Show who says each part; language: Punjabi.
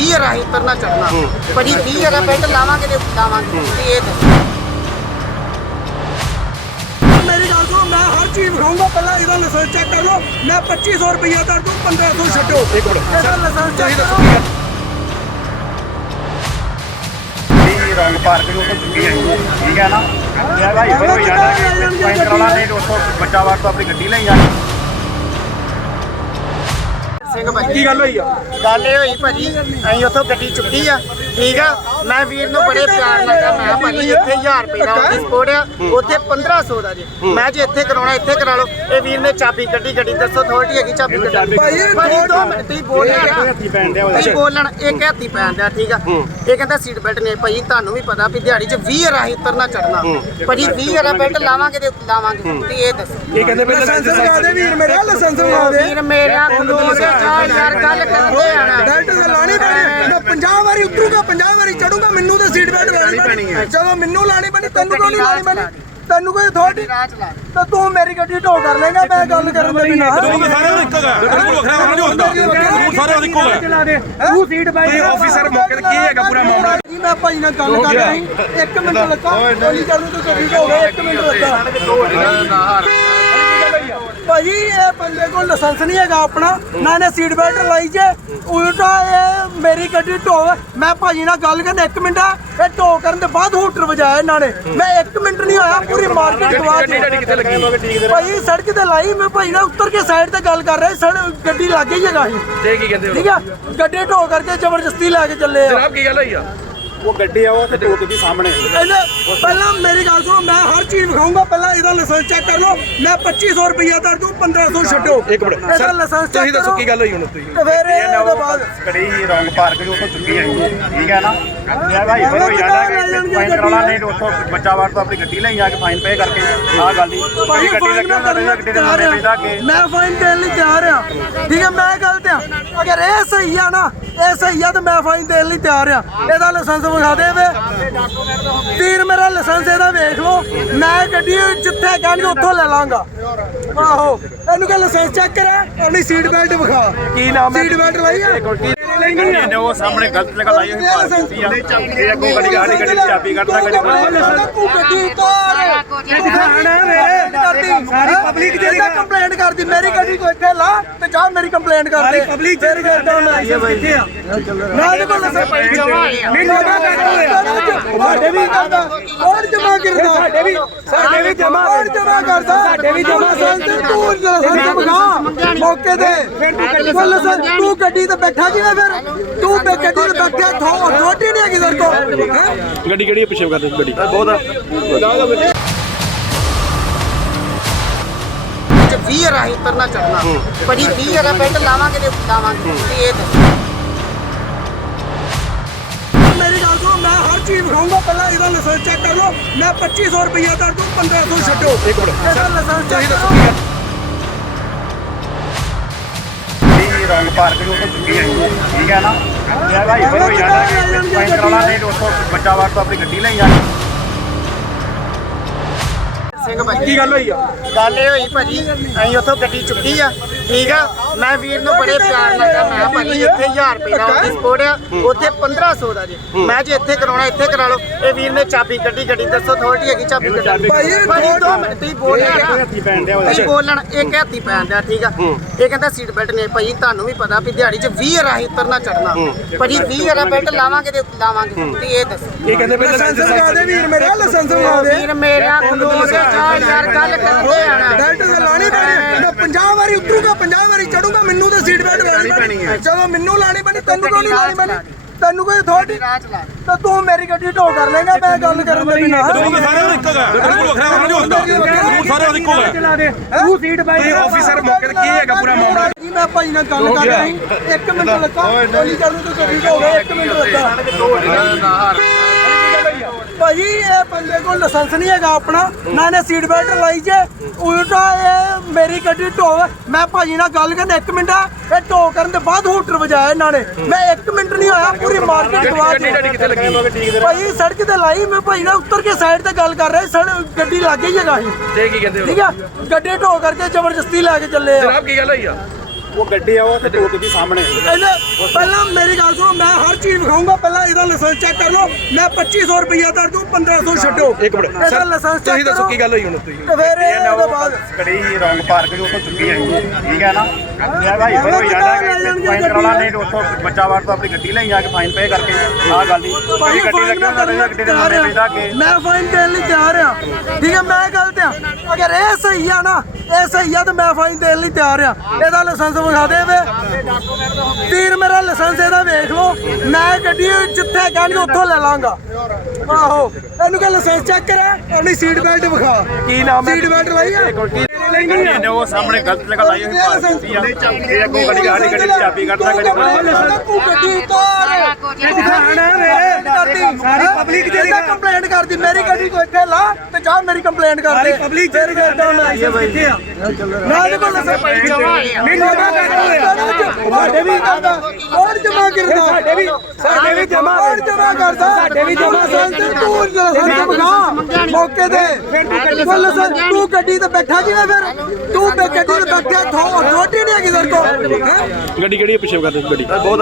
Speaker 1: 20 ਰਾਹੀਂ ਉਤਰਨਾ ਚੜਨਾ ਭਾਜੀ 20 ਰਾ ਬੈਲਟ ਲਾਵਾਂਗੇ ਤੇ ਲਾਵਾਂਗੇ ਤੇ ਇਹ ਦੱਸੋ
Speaker 2: ਮੇਰੀ ਗੱਲ ਸੁਣੋ ਮੈਂ ਹਰ ਚੀਜ਼ ਵਿਖਾਊਂਗਾ ਪਹਿਲਾਂ ਇਹਦਾ ਲਾਇਸੈਂਸ ਚੈੱਕ ਕਰ ਲਓ। ਮੈਂ 2500 ਰੁਪਈਆ ਕਰ ਦੂੰ 1500 ਛੱਡੋ। ਇੱਕ ਮਿੰਟ ਇਹਦਾ ਲਾਇਸੈਂਸ ਚੈੱਕ ਕਰੋ।
Speaker 3: ਇਹ ਰੰਗ? ਪਾਰਕ ਜੋ ਤੋਂ ਚੁੱਕੀ ਹੈ? ਠੀਕ ਹੈ ਨਾ? ਇਹ ਭਾਈ ਫਿਰ ਹੋਈ ਜਾਂਦਾ ਕਿ ਪੁਆਇੰਟ ਕਰਾਉਣਾ ਨਹੀਂ ਦੋਸਤੋ ਬੱਚਾ ਵਾਰ ਤੋਂ ਆਪਣੀ ਗੱਡੀ ਲਈ ਜਾਣੀ।
Speaker 1: ਸਿੰਘ ਭਾਜੀ।
Speaker 2: ਕੀ ਗੱਲ ਹੋਈ ਆ?
Speaker 1: ਗੱਲ ਇਹ ਹੋਈ ਭਾਜੀ ਅਸੀਂ ਉੱਥੋਂ ਗੱਡੀ ਚੁੱਕੀ ਆ। ਠੀਕ ਆ? ਮੈਂ ਵੀਰ ਨੂੰ ਬੜੇ ਪਿਆਰ ਨਾਲ ਕਿਹਾ ਮੈਂ ਕਿਹਾ ਭਾਜੀ ਇੱਥੇ 1000 ਰੁਪਏ ਦਾ ਉਹਦੀ ਸਪੋਰਟ ਆ ਉੱਥੇ 1500 ਦਾ ਜੇ। ਮੈਂ ਜੇ ਇੱਥੇ ਕਰਾਉਣਾ ਇੱਥੇ ਕਰਾ ਲਓ। ਇਹ ਵੀਰ ਨੇ ਚਾਬੀ ਕੱਢੀ ਗੱਡੀ ਦੱਸੋ ਅਥਾਰਟੀ ਹੈਗੀ ਚਾਬੀ ਕੱਢਣ
Speaker 2: ਭਾਈ,
Speaker 1: ਦੋ ਮਿੰਟ ਤੁਸੀਂ ਬੋਲਣਾ
Speaker 3: ਹੱਥੀ ਪੈਣ ਡਿਆ ਉਹਦੇ।
Speaker 1: ਤੁਸੀਂ ਬੋਲਣ ਇੱਕ ਹੱਥੀ ਪੈਣ ਦਿਆ ਠੀਕ ਆ? ਇਹ ਕਹਿੰਦਾ ਸੀਟ ਬੈਲਟ ਨਹੀਂ ਭਾਜੀ ਤੁਹਾਨੂੰ ਵੀ ਪਤਾ ਵੀ ਦਿਹਾੜੀ 'ਚ 20 ਰਾਹੀਂ ਉਤਰਨਾ ਚੜਨਾ ਭਾਜੀ 20 ਰਾ ਬੈਲਟ ਲਾਵਾਂਗੇ ਤੇ ਲਾਵਾਂਗੇ ਤੇ ਇਹ ਦੱਸੋ।
Speaker 2: ਇਹ ਕਹਿੰਦੇ ਪਹਿਲਾਂ ਲਾਇਸੈਂਸ ਲਗਾ ਦੇ ਵੀਰ ਮੇਰਾ ਲਾਇਸੈਂਸ ਲਗਾ ਦੇ।
Speaker 1: ਵੀਰ ਮੇਰਾ ਖਲੋਸ ਜਾ ਯਾਰ ਗੱਲ ਕਰਦੇ ਆਣਾ
Speaker 2: ਬੈਲਟ ਤਾਂ ਲਾਣੀ ਪੈਣੀ ਮੈਂ 50 ਵਾਰੀ ਉਤਰੂਗਾ। 50 ਵਾਰੀ ਚੜੂਗਾ ਮੈਨੂੰ ਤੇ ਸੀਟ ਬੈਲਟ ਲਾਣੀ ਪੈਣੀ ਹੈ। ਜਦੋਂ ਮੈਨੂੰ ਲਾਣੀ ਪੈਣੀ ਤੈਨੂੰ ਕਿਉਂ ਨਹੀਂ ਲਾਣੀ ਪੈਣੀ? ਤੈਨੂੰ ਕੋਈ ਅਥਾਰਟੀ
Speaker 1: ਚਲਾ
Speaker 2: ਤਾਂ ਤੂੰ ਮੇਰੀ ਗੱਡੀ ਢੋ ਕਰ ਲੇਗਾ ਮੈਂ ਗੱਲ ਕਰਨ ਦੇ ਬਿਨਾ
Speaker 4: ਸਾਰਿਆਂ ਦਾ ਇੱਕੋ ਹੈ ਬਿਲਕੁਲ ਵੱਖਰਾ ਨਹੀਂ ਹੁੰਦਾ ਸਾਰਿਆਂ ਦਾ ਇੱਕੋ ਹੈ।
Speaker 2: ਤੂੰ ਸੀਟ ਬੈਲਟ
Speaker 4: ਤੁਸੀਂ officer ਮੌਕੇ ਤੇ ਕੀ ਹੈਗਾ ਪੂਰਾ ਮਾਮਲਾ?
Speaker 2: ਜੀ ਮੈਂ ਭਾਈ ਨਾਲ ਗੱਲ ਕਰ ਰਿਹਾ। ਸੀ ਇੱਕ ਮਿੰਟ ਲੱਗਾ ਗੋਲੀ ਚੱਲਣ ਤੋਂ ਗੱਡੀ ਢੋ ਗਏ। ਇੱਕ ਮਿੰਟ ਲੱਗਾ ਭਾਜੀ ਇਹ ਬੰਦੇ ਕੋਲ ਲਾਇਸੈਂਸ ਨਹੀਂ ਹੈਗਾ ਆਪਣਾ। ਨਾ ਇਹਨੇ ਸੀਟ ਬੈਲਟ ਲਾਈ ਜੇ। ਉਲਟਾ ਇਹ ਮੇਰੀ ਗੱਡੀ ਢੋ ਮੈਂ ਭਾਜੀ ਨਾਲ ਗੱਲ ਕਰਨ ਇੱਕ ਮਿੰਟ ਆ। ਇਹ ਢੋ ਕਰਨ ਦੇ ਬਾਅਦ ਹੂਟਰ ਵਜਾਇਆ ਇਹਨਾਂ ਨੇ। ਮੈਂ ਇੱਕ ਮਿੰਟ ਨਹੀਂ ਹੋਇਆ ਪੂਰੀ ਮਾਰਕੀਟ ਗਵਾ
Speaker 4: ਲੱਗੀ?
Speaker 2: ਭਾਈ ਸੜਕ ਤੇ ਲਾਈ ਮੈਂ ਭਾਈ ਨਾਲ ਉੱਤਰ ਕੇ ਸਾਈਡ ਤੇ ਗੱਲ ਕਰ ਰਿਹਾ ਸੜਕ ਗੱਡੀ ਲੱਗ ਗਈ ਹੈਗਾ ਸੀ।
Speaker 4: ਤੇ ਕੀ ਕਹਿੰਦੇ ਹੋ?
Speaker 2: ਠੀਕ ਆ? ਗੱਡੀ ਢੋ ਕਰਕੇ ਜ਼ਬਰਦਸਤੀ ਲੈ ਕੇ ਚੱਲੇ ਆ।
Speaker 4: ਜਨਾਬ ਕੀ ਗੱਲ ਹੋਈ ਆ?
Speaker 3: ਉਹ ਗੱਡੀ ਆ ਉਹ ਤੇ ਟੋਟ ਦੀ ਸਾਹਮਣੇ।
Speaker 2: ਇਹਨੇ ਪਹਿਲਾਂ ਮੇਰੀ ਗੱਲ ਸੁਣੋ ਮੈਂ ਹਰ ਚੀਜ਼ ਵਿਖਾਊਂਗਾ ਪਹਿਲਾਂ ਇਹਦਾ ਲਾਇਸੈਂਸ ਚੈੱਕ ਕਰ ਲਓ। ਮੈਂ 2500 ਰੁਪਈਆ ਕਰ ਦੂੰ 1500 ਛੱਡੋ।
Speaker 4: ਇੱਕ ਮਿੰਟ।
Speaker 2: ਇਹਦਾ
Speaker 4: ਸਰ
Speaker 2: ਲਾਇਸੈਂਸ ਚੈੱਕ
Speaker 4: ਤੁਸੀਂ ਦੱਸੋ ਕੀ ਗੱਲ ਹੋਈ ਹੁਣ ਤੁਸੀਂ
Speaker 2: ਤੇ ਫਿਰ ਇਹਦੇ ਬਾਅਦ
Speaker 3: ਗੱਡੀ ਰੰਗ ਪਾਰਕ ਜੋ ਤੋਂ ਚੁੱਕੀ ਹੈ। ਠੀਕ ਹੈ ਨਾ? ਇਹ ਭਾਈ ਹੋਈ ਜਾਂਦਾ ਕਿ ਪੁਆਇੰਟ ਕਰਾਉਣਾ ਨਹੀਂ ਦੋਸਤੋ ਬੱਚਾ ਵਾਰ ਤੋਂ ਆਪਣੀ ਗੱਡੀ ਲਈ ਜਾ ਕੇ ਫਾਈਨ ਪੇ ਕਰਕੇ ਆਹ ਗੱਲ ਦੀ।
Speaker 2: ਭਾਈ
Speaker 3: ਗੱਡੀ
Speaker 2: ਫਾਈਨ
Speaker 3: ਲੱਗਣਾ
Speaker 2: ਕਰਨਾ
Speaker 3: ਗੱਡੀ ਦੇ ਨਾਮ
Speaker 2: ਤਿਆਰ
Speaker 3: ਪੈਂਦਾ
Speaker 2: ਆ।
Speaker 3: ਕਿ?
Speaker 2: ਮੈਂ ਫਾਈਨ ਦੇਣ ਲਈ ਤਿਆਰ ਆ। ਠੀਕ ਹੈ ਮੈਂ ਗਲਤ ਆ। ਅਗਰ ਇਹ ਸਹੀ ਆ ਨਾ ਇਹ ਸਹੀ ਆ ਤਾਂ ਮੈਂ ਫਾਈਨ ਦੇਣ ਲਈ ਤਿਆਰ ਆ। ਇਹਦਾ ਲਾਇਸੈਂਸ ਵਿਖਾ ਦੇ ਵੇ। ਵੀਰ ਮੇਰਾ ਲਾਇਸੈਂਸ ਇਹਦਾ ਵੇਖ ਲਓ। ਮੈਂ ਗੱਡੀ ਜਿੱਥੇ ਕਹਿਣਗੇ ਉੱਥੋਂ ਲੈ ਲਾਂਗਾ। ਆਹੋ। ਇਹਨੂੰ ਕਹ ਲਾਇਸੈਂਸ ਚੈੱਕ ਕਰਾ ਆਪਣੀ ਸੀਟ ਬੈਲਟ ਵਿਖਾ। ਕੀ ਨਾਮ ਹੈ? ਸੀਟ ਬੈਲਟ ਲਾਈ ਆ।
Speaker 3: ਇਹਨੇ ਉਹ ਸਾਹਮਣੇ ਗਲਤ ਜਗ੍ਹਾ ਲਾਈ ਹੋਈ ਪਾਰਕ ਕੀਤੀ ਆ। ਇਹ ਅੱਗੋਂ ਗੱਡੀ ਸਾਡੀ ਗੱਡੀ ਦੀ ਚਾਬੀ ਕੱਢਦਾ ਗੱਡੀ
Speaker 2: ਤੂੰ ਗੱਡੀ ਉਤਾਰ। ਤੂੰ ਖਾਣਾ ਵੇ ਸਾਰੀ ਪਬਲਿਕ ਜਿਹੜੀ ਕੰਪਲੇਂਟ ਕਰਦੀ ਮੇਰੀ ਗੱਡੀ ਕੋ ਇੱਥੇ ਲਾ ਤੇ ਜਾ ਮੇਰੀ ਕੰਪਲੇਂਟ ਕਰ ਦੇ। ਪਬਲਿਕ ਜਿਹੜੀ ਕਰਦਾ ਮੈਂ ਕਿੱਥੇ ਆ। ਨਾ ਦੇ ਕੋਲ ਨਹੀਂ ਜਮਾ ਕਰਦਾ ਸਾਡੇ ਵੀ ਕਰਦਾ ਕੌਣ ਜਮਾ ਕਰਦਾ ਸਾਡੇ ਵੀ ਸਾਡੇ ਵੀ ਜਮਾ ਕੌਣ ਜਮਾ ਕਰਦਾ। ਸਾਡੇ ਵੀ ਜਮਾ ਤੂੰ ਲਾਇਸੈਂਸ ਬਗਾ ਮੌਕੇ ਤੇ ਫਿਰ ਤੂੰ ਗੱਡੀ ਤੂੰ ਗੱਡੀ ਤੇ ਬੈਠਾ ਕਿਵੇਂ ਫਿਰ? ਤੂੰ ਬੇ ਗੱਡੀ ਤੇ ਬੈਠਾ ਥੋ ਥੋਟੀ ਨਹੀਂ ਹੈਗੀ ਤੇਰੇ ਕੋਲ। ਹੈਂ?
Speaker 4: ਗੱਡੀ ਕਿਹੜੀ ਪਿੱਛੇ ਕਰ ਦੇ ਗੱਡੀ।
Speaker 1: ਚ 20 ਰਾਹੀਂ ਉਤਰਨਾ ਚੜਨਾ ਭਾਜੀ 20 ਰਾ ਬੈਲਟ ਲਾਵਾਂਗੇ ਤੇ ਲਾਵਾਂਗੇ ਇਹ ਦੱਸੋ।
Speaker 2: ਮੇਰੀ ਗੱਲ ਸੁਣੋ ਮੈਂ ਹਰ ਚੀਜ਼ ਵਿਖਾਊਂਗਾ ਪਹਿਲਾਂ ਇਹਦਾ ਲਾਇਸੈਂਸ ਚੈੱਕ ਕਰ ਲਓ। ਮੈਂ 2500 ਰੁਪਈਆ ਕਰ ਦੂੰ 1500 ਛੱਡੋ।
Speaker 4: ਇੱਕ ਮਿੰਟ।
Speaker 2: ਇਹਦਾ ਲਾਇਸੈਂਸ ਚੈੱਕ
Speaker 4: ਦੱਸੋ
Speaker 2: ਕਰੋ।
Speaker 3: ਰੰਗ ਪਾਰਕ ਜੋ ਤੋਂ ਚੁੱਕੀ ਹੈ ਠੀਕ ਹੈ ਨਾ? ਇਹ ਭਾਈ ਹੋਈ ਜਾਂਦਾ ਕਿ ਪੁਆਇੰਟ ਕਰਾਉਣਾ ਨਹੀਂ ਦੋਸਤੋ ਬੱਚਾ ਵਾਰ ਤੋਂ ਆਪਣੀ ਗੱਡੀ ਲਈ ਜਾਣੀ
Speaker 1: ਸਿੰਘ ਭਾਜੀ
Speaker 4: ਕੀ ਗੱਲ ਹੋਈ ਆ?
Speaker 1: ਗੱਲ ਇਹ ਹੋਈ ਭਾਜੀ ਅਸੀਂ ਉੱਥੋਂ ਗੱਡੀ ਚੁੱਕੀ ਆ। ਠੀਕ ਆ? ਮੈਂ ਵੀਰ ਨੂੰ ਬੜੇ ਪਿਆਰ ਨਾਲ ਕਿਹਾ ਮੈਂ ਭਾਜੀ ਇੱਥੇ 1000 ਰੁਪਏ ਦਾ ਉਹਦੀ ਸਪੋਰਟ ਆ ਉੱਥੇ 1500 ਦਾ ਜੇ। ਮੈਂ ਜੇ ਇੱਥੇ ਕਰਾਉਣਾ ਇੱਥੇ ਕਰਾ ਲਓ। ਇਹ ਵੀਰ ਨੇ ਚਾਬੀ ਕੱਢੀ ਗੱਡੀ ਦੱਸੋ ਅਥਾਰਟੀ ਹੈਗੀ ਚਾਬੀ
Speaker 2: ਇਹ
Speaker 1: ਭਾਜੀ ਦੋ ਮਿੰਟ ਤੁਸੀਂ ਬੋਲਣਾ
Speaker 3: ਹੱਥੀ ਪੈਣ ਡਿਆ ਉਹਦੇ।
Speaker 1: ਤੁਸੀਂ ਬੋਲਣ ਇੱਕ ਹੱਥੀ ਪੈਣ ਦਿਆ ਠੀਕ ਆ? ਇਹ ਕਹਿੰਦਾ ਸੀਟ ਬੈਲਟ ਨਹੀਂ ਭਾਜੀ ਤੁਹਾਨੂੰ ਵੀ ਪਤਾ ਵੀ ਦਿਹਾੜੀ 'ਚ 20 ਰਾਹੀਂ ਉਤਰਨਾ ਚੜਨਾ ਭਾਜੀ 20 ਰਾ ਬੈਲਟ ਲਾਵਾਂਗੇ ਤੇ ਲਾਵਾਂਗੇ ਤੇ ਇਹ ਦੱਸੋ।
Speaker 4: ਇਹ ਕਹਿੰਦੇ ਪਹਿਲਾਂ
Speaker 2: ਲਾਇਸੈਂਸ ਲਗਾ ਦੇ ਵੀਰ ਮੇਰਾ ਲਾਇਸੈਂਸ ਲਗਾ ਦੇ।
Speaker 1: ਵੀਰ ਮੇਰਾ ਖਲੋਸ ਜਾ ਯਾਰ ਗੱਲ ਕਰਦੇ ਆਣਾ।
Speaker 2: ਬੈਲਟ ਤਾਂ ਲਾਣੀ ਪੈਣੀ ਮੈਂ 50 ਵਾਰੀ ਉਤਰੂਗਾ 50 ਵਾਰੀ ਚੜੂਗਾ ਮੈਨੂੰ ਤੇ ਸੀਟ ਬੈਲਟ ਲਾਣੀ ਪੈਣੀ ਹੈ। ਜਦੋਂ ਮੈਨੂੰ ਲਾਣੀ ਪੈਣੀ ਤੈਨੂੰ ਕਿਉਂ ਨਹੀਂ ਲਾਣੀ ਪੈਣੀ? ਤੈਨੂੰ ਕੋਈ ਅਥਾਰਟੀ ਤਾਂ ਤੂੰ ਮੇਰੀ ਗੱਡੀ ਢੋ ਕਰ ਲੇਗਾ ਮੈਂ ਗੱਲ ਕਰਨ ਦੇ ਬਿਨਾ।
Speaker 4: ਕਾਨੂੰਨ ਸਾਰਿਆਂ ਦਾ ਇੱਕੋ ਹੈ। ਬਿਲਕੁਲ ਵੱਖਰਾ ਨਹੀਂ ਹੁੰਦਾ ਸਾਰਿਆਂ ਦਾ ਇੱਕੋ ਹੈ।
Speaker 2: ਤੂੰ ਸੀਟ ਬੈਲਟ
Speaker 4: ਤੁਸੀਂ officer ਮੌਕੇ ਤੇ ਕੀ ਹੈਗਾ ਪੂਰਾ ਮਾਮਲਾ?
Speaker 2: ਜੀ ਮੈਂ ਭਾਈ ਨਾਲ ਗੱਲ ਕਰ ਰਿਹਾ ਸੀ। ਇੱਕ ਮਿੰਟ ਲੱਗਾ ਗੋਲੀ ਚੱਲਣ ਤੋਂ ਗੱਡੀ ਢੋ ਗਏ। ਇੱਕ ਮਿੰਟ ਲੱਗਾ ਭਾਜੀ ਇਹ ਬੰਦੇ ਕੋਲ ਲਾਇਸੈਂਸ ਨਹੀਂ ਹੈਗਾ ਆਪਣਾ। ਨਾ ਇਹਨੇ ਸੀਟ ਬੈਲਟ ਲਾਈ ਜੇ। ਉਲਟਾ ਇਹ ਮੇਰੀ ਗੱਡੀ ਢੋ ਮੈਂ ਭਾਜੀ ਨਾਲ ਗੱਲ ਕਰਨ ਇੱਕ ਮਿੰਟ ਆ। ਇਹ ਢੋ ਕਰਨ ਦੇ ਬਾਅਦ ਹੂਟਰ ਵਜਾਇਆ ਇਹਨਾਂ ਨੇ। ਮੈਂ ਇੱਕ ਮਿੰਟ ਨਹੀਂ ਹੋਇਆ ਪੂਰੀ ਮਾਰਕੀਟ ਗਵਾ
Speaker 4: ਗੱਡੀ ਤੁਹਾਡੀ ਕਿੱਥੇ ਲੱਗੀ?
Speaker 2: ਭਾਈ ਸੜਕ ਤੇ ਲਾਈ ਮੈਂ ਭਾਈ ਨਾਲ ਉੱਤਰ ਕੇ ਸਾਈਡ ਤੇ ਗੱਲ ਕਰ ਰਿਹਾ ਸੜਕ ਗੱਡੀ ਲੱਗ ਗਈ ਹੈਗਾ ਸੀ।
Speaker 4: ਤੇ ਕੀ ਕਹਿੰਦੇ ਹੋ?
Speaker 2: ਠੀਕ ਆ? ਗੱਡੀ ਢੋ ਕਰਕੇ ਜ਼ਬਰਦਸਤੀ ਲੈ ਕੇ ਚੱਲੇ ਆ।
Speaker 4: ਜਨਾਬ ਕੀ ਗੱਲ ਹੋਈ ਆ?
Speaker 3: ਉਹ ਗੱਡੀ ਆ ਉਹ ਤੇ ਟੋਕ ਦੀ ਸਾਹਮਣੇ।
Speaker 2: ਇਹਨੇ ਪਹਿਲਾਂ ਮੇਰੀ ਗੱਲ ਸੁਣੋ ਮੈਂ ਹਰ ਚੀਜ਼ ਵਿਖਾਊਂਗਾ ਪਹਿਲਾਂ ਇਹਦਾ ਲਾਇਸੈਂਸ ਚੈੱਕ ਕਰ ਲਓ ਮੈਂ 2500 ਰੁਪਈਆ ਦਰ ਦੂੰ 1500 ਛੱਡੋ।
Speaker 4: ਇੱਕ ਮਿੰਟ।
Speaker 2: ਇਹਦਾ ਲਾਇਸੈਂਸ
Speaker 4: ਤੁਸੀਂ ਦੱਸੋ ਕੀ ਗੱਲ ਹੋਈ ਹੁਣ ਤੁਸੀਂ?
Speaker 2: ਤੇ ਫਿਰ ਇਹਦੇ ਬਾਅਦ
Speaker 3: ਗੱਡੀ ਰੌਂਗ ਪਾਰਕ ਜੋ ਉੱਥੋਂ ਚੁੱਕੀ ਆਈ ਠੀਕ ਹੈ ਨਾ? ਯਾਰ ਭਾਈ ਫਿਰ ਹੋ ਜਾਂਦਾ ਕਿ ਫਾਈਨ ਕਰਾਉਣਾ ਨਹੀਂ ਉੱਥੋਂ ਬੱਚਾ ਵਾਰ ਤੋਂ ਆਪਣੀ ਗੱਡੀ ਲਈ ਆ ਕੇ ਫਾਈਨ ਪੇ ਕਰਕੇ ਆਹ ਗੱਲ ਦੀ
Speaker 2: ਭਾਈ
Speaker 3: ਗੱਡੀ ਲੱਗਣਾ
Speaker 2: ਮੈਂ
Speaker 3: ਗੱਡੀ ਦੇ ਪੈਂਦਾ ਅੱਗੇ
Speaker 2: ਮੈਂ ਫਾਈਨ ਦੇਣ ਲਈ ਤਿਆਰ ਆ। ਠੀਕ ਹੈ ਮੈਂ ਗਲਤ ਆ। ਅਗਰ ਇਹ ਸਹੀ ਆ ਨਾ ਇਹ ਸਹੀ ਆ ਤਾਂ ਮੈਂ ਫਾਈਨ ਦੇਣ ਲਈ ਤਿਆਰ ਆ। ਇਹਦਾ ਲਾਇਸੈਂਸ ਵਿਖਾ ਦੇ ਵੇ। ਵੀਰ ਮੇਰਾ ਲਾਇਸੈਂਸ ਇਹਦਾ ਵੇਖ ਲਓ। ਮੈਂ ਗੱਡੀ ਜਿੱਥੇ ਕਹਿਣਗੇ ਉੱਥੋਂ ਲੈ ਲਾਂਗਾ। ਆਹੋ। ਇਹਨੂੰ ਕਹ ਲਾਇਸੈਂਸ ਚੈੱਕ ਕਰਾ ਆਪਣੀ ਸੀਟ ਬੈਲਟ ਵਿਖਾ। ਕੀ ਨਾਮ ਹੈ? ਸੀਟ ਬੈਲਟ ਲਾਈ ਆ।
Speaker 3: ਇਹਨੇ ਉਹ ਸਾਹਮਣੇ ਗਲਤ ਜਗ੍ਹਾ ਲਾਈ ਹੋਈ ਪਾਰਕ ਕੀਤੀ ਆ। ਇਹ ਅੱਗੋਂ ਗੱਡੀ ਸਾਡੀ ਗੱਡੀ ਦੀ ਚਾਬੀ ਕੱਢਦਾ ਗੱਡੀ
Speaker 2: ਤੂੰ ਗੱਡੀ ਉਤਾਰ। ਦਿਖਾਣਾ ਵੇ ਸਾਰੀ ਪਬਲਿਕ ਜਿਹੜੀ ਕੰਪਲੇਂਟ ਕਰਦੀ ਮੇਰੀ ਗੱਡੀ ਕੋ ਇੱਥੇ ਲਾ ਤੇ ਜਾ ਮੇਰੀ ਕੰਪਲੇਂਟ ਕਰ ਦੇ। ਪਬਲਿਕ ਜਿਹੜੀ ਕਰਦਾ ਮੈਂ ਕਿੱਥੇ ਆ। ਨਾ ਦੇ ਕੋਲ ਸਾਡੇ ਵੀ ਕਰਦਾ ਕੌਣ ਜਮਾ ਕਰਦਾ? ਸਾਡੇ ਵੀ ਸਾਡੇ ਵੀ ਜਮਾ ਕੌਣ ਜਮਾ ਕਰਦਾ? ਸਾਡੇ ਵੀ ਜਮਾ ਸੰਤ ਤੂੰ ਲਾਇਸੈਂਸ ਬਗਾ ਮੌਕੇ ਤੇ ਫਿਰ ਤੂੰ ਗੱਡੀ ਤੂੰ ਗੱਡੀ ਤੇ ਬੈਠਾ ਕਿਵੇਂ ਫਿਰ ਤੂੰ ਬੇ ਗੱਡੀ ਤੇ ਬੈਠਿਆ ਥੋ ਥੋਟੀ ਨਹੀਂ ਹੈਗੀ ਤੇਰੇ ਕੋਲ ਹੈਂ?
Speaker 4: ਗੱਡੀ ਕਿਹੜੀ ਹੈ ਪਿੱਛੇ ਕਰ ਦੇ ਗੱਡੀ। ਬਹੁਤ